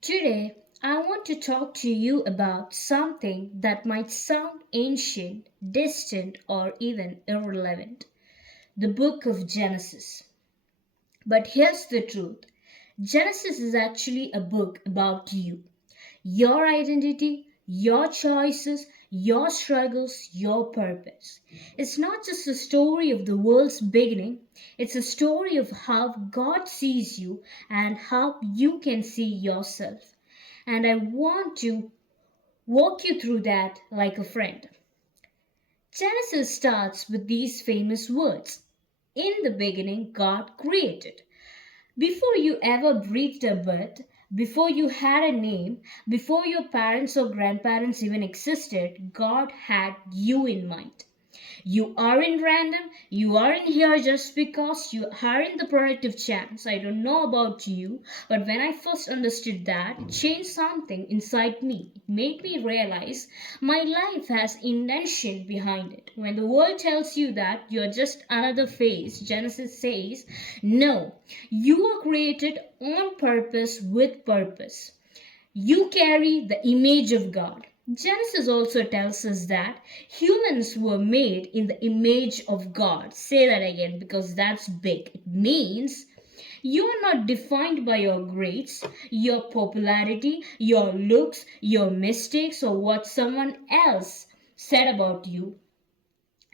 Today, I want to talk to you about something that might sound ancient, distant, or even irrelevant, the book of Genesis. But here's the truth: Genesis is actually a book about you, your identity, your choices, your struggles, your purpose. It's not just a story of the world's beginning, it's a story of how God sees you and how you can see yourself. And I want to walk you through that like a friend. Genesis starts with these famous words: In the beginning, God created. Before you ever breathed a breath, before you had a name, before your parents or grandparents even existed, God had you in mind. You aren't random. You aren't here just because you aren't the product of chance. I don't know about you, but when I first understood that, it changed something inside me. It made me realize my life has intention behind it. When the world tells you that you're just another phase, Genesis says, no, you are created on purpose with purpose. You carry the image of God. Genesis also tells us that humans were made in the image of God. Say that again because that's big. It means you are not defined by your grades, your popularity, your looks, your mistakes, or what someone else said about you.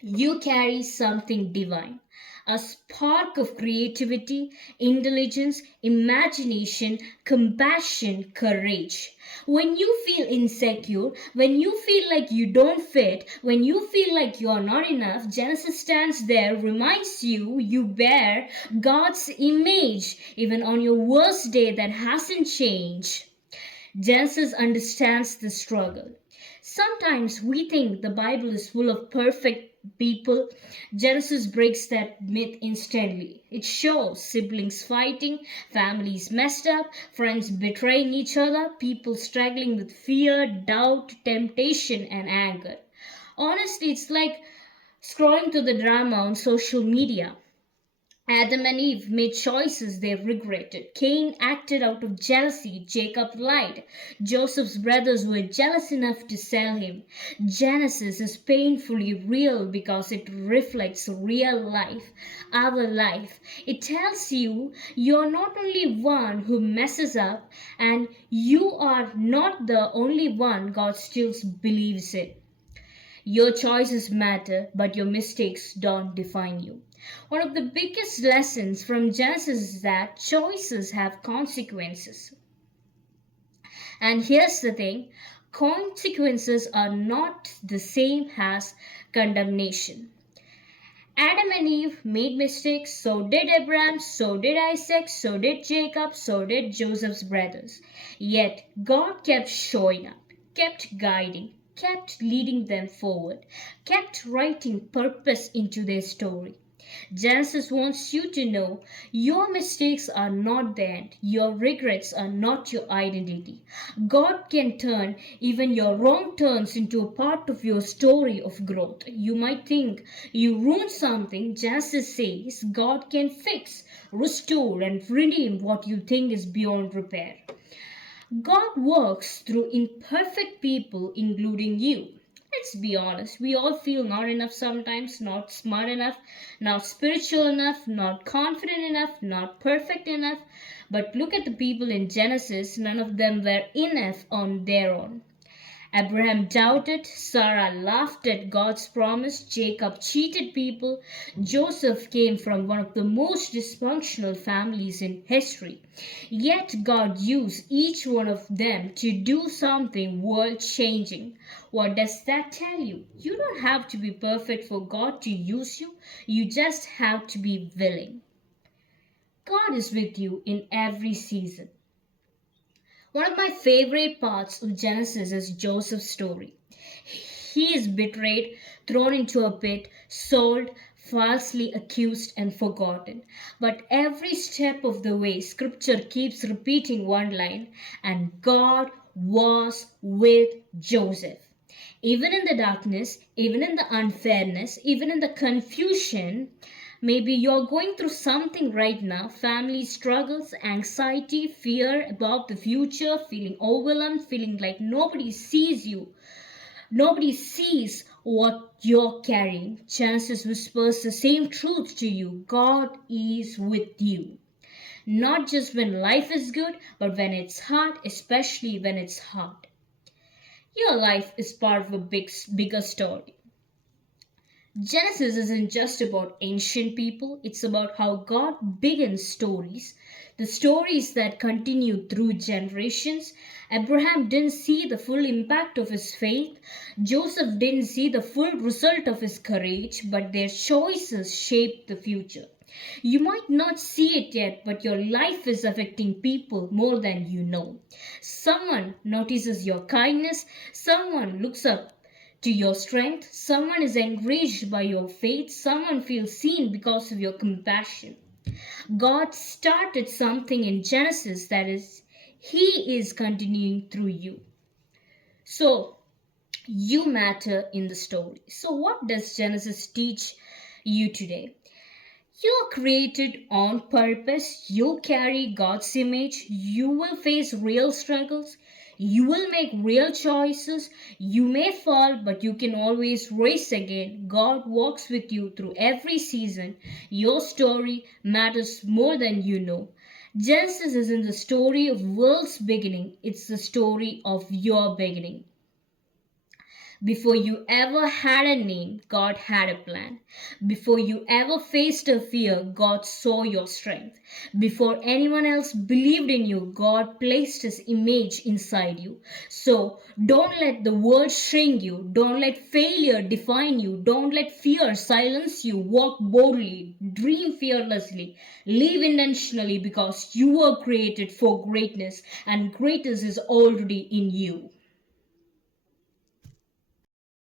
You carry something divine, a spark of creativity, intelligence, imagination, compassion, courage. When you feel insecure, when you feel like you don't fit, when you feel like you are not enough, Genesis stands there, reminds you you bear God's image, even on your worst day that hasn't changed. Genesis understands the struggle. Sometimes we think the Bible is full of perfect people. Genesis breaks that myth instantly. It shows siblings fighting, families messed up, friends betraying each other, people struggling with fear, doubt, temptation, and anger. Honestly, it's like scrolling through the drama on social media. Adam and Eve made choices they regretted. Cain acted out of jealousy. Jacob lied. Joseph's brothers were jealous enough to sell him. Genesis is painfully real because it reflects real life, our life. It tells you you're not only one who messes up, and you are not the only one God still believes in. Your choices matter, but your mistakes don't define you. One of the biggest lessons from Genesis is that choices have consequences. And here's the thing: consequences are not the same as condemnation. Adam and Eve made mistakes, so did Abraham, so did Isaac, so did Jacob, so did Joseph's brothers. Yet God kept showing up, kept guiding, kept leading them forward, kept writing purpose into their story. Genesis wants you to know your mistakes are not the end. Your regrets are not your identity. God can turn even your wrong turns into a part of your story of growth. You might think you ruined something. Genesis says God can fix, restore, and redeem what you think is beyond repair. God works through imperfect people, including you. Let's be honest, we all feel not enough sometimes, not smart enough, not spiritual enough, not confident enough, not perfect enough. But look at the people in Genesis, none of them were enough on their own. Abraham doubted, Sarah laughed at God's promise, Jacob cheated people, Joseph came from one of the most dysfunctional families in history. Yet God used each one of them to do something world changing. What does that tell you? You don't have to be perfect for God to use you, you just have to be willing. God is with you in every season. One of my favorite parts of Genesis is Joseph's story. He is betrayed, thrown into a pit, sold, falsely accused, and forgotten. But every step of the way, scripture keeps repeating one line: and God was with Joseph. Even in the darkness, even in the unfairness, even in the confusion, Maybe you're going through something right now, family struggles, anxiety, fear about the future, feeling overwhelmed, feeling like nobody sees you. Nobody sees what you're carrying. Genesis whispers the same truth to you: God is with you. Not just when life is good, but when it's hard, especially when it's hard. Your life is part of a bigger story. Genesis isn't just about ancient people, it's about how God begins stories, the stories that continue through generations. Abraham didn't see the full impact of his faith, Joseph didn't see the full result of his courage, but their choices shaped the future. You might not see it yet, but your life is affecting people more than you know. Someone notices your kindness, someone looks up to your strength, someone is enraged by your faith, someone feels seen because of your compassion. God started something in Genesis, that is, He is continuing through you. So, you matter in the story. So, what does Genesis teach you today? You are created on purpose. You carry God's image. You will face real struggles. You will make real choices. You may fall, but you can always rise again. God walks with you through every season. Your story matters more than you know. Genesis isn't the story of world's beginning, it's the story of your beginning. Before you ever had a name, God had a plan. Before you ever faced a fear, God saw your strength. Before anyone else believed in you, God placed His image inside you. So don't let the world shrink you. Don't let failure define you. Don't let fear silence you. Walk boldly. Dream fearlessly. Live intentionally because you were created for greatness and greatness is already in you.